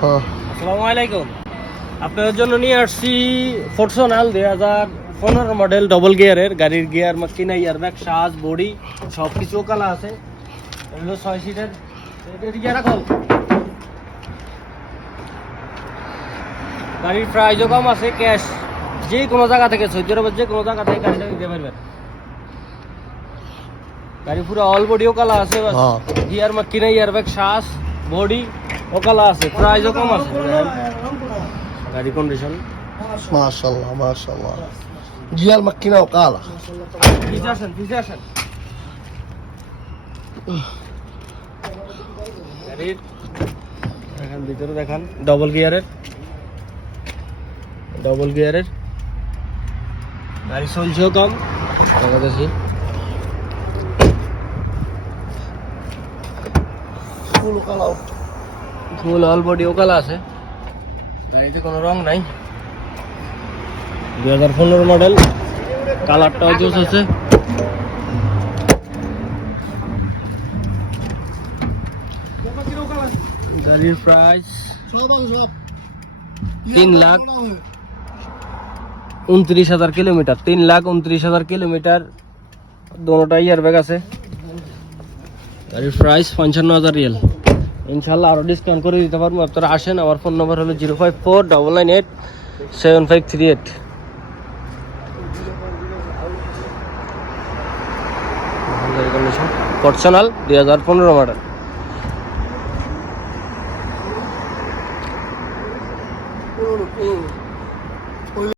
আসসালামু আলাইকুম। আপনাদের জন্য নিয়ে আসছি ফরচুনাল 2015 মডেল ডবল গিয়ারের গাড়ির গিয়ার মাকিনা ইয়ারব্যাগ সাজ বডি সব কিছু কালা আছে। এগুলো 6 সিটের। গিয়ার রাখো। গাড়ির প্রাইসও কম আছে, ক্যাশ যে কোনো জায়গা থেকে সৌদি আরবের যে কোনো জায়গা থেকে গাড়িটা নিতে পারবেন। গাড়ি পুরো অল বডিও কালা আছে, গিয়ার মাকিনা ইয়ারব্যাগ সাজ বডি ও কালা আছে, প্রাইসও কম আছে। গাড়ি কন্ডিশন মাশাআল্লাহ মাশাআল্লাহ, গিয়ার মাকিনাও কালা। পিছে আসেন। গাড়ির দেখেন ভিতরে দেখান, ডবল গিয়ারের গাড়ি চলছেও কম দেখাচ্ছি। ফুল অল বডি ও কালা আছে, গাড়িতে কোনো রং নাই। 2015 মডেল, কালারটাও জোস আছে। গাড়ির প্রাইস 3,29,000 কিলোমিটার, 3,29,000 কিলোমিটার, দোনোটাই এয়ারব্যাগ আছে। গাড়ির প্রাইস 55,000 রিয়াল। ইনশাল্লাহ আরো ডিসকাউন্ট করে দিতে পারবো, আপনারা আসেন। আমার ফোন নম্বর হলো 0549987538। ফরচুনাল 2015 মডেল।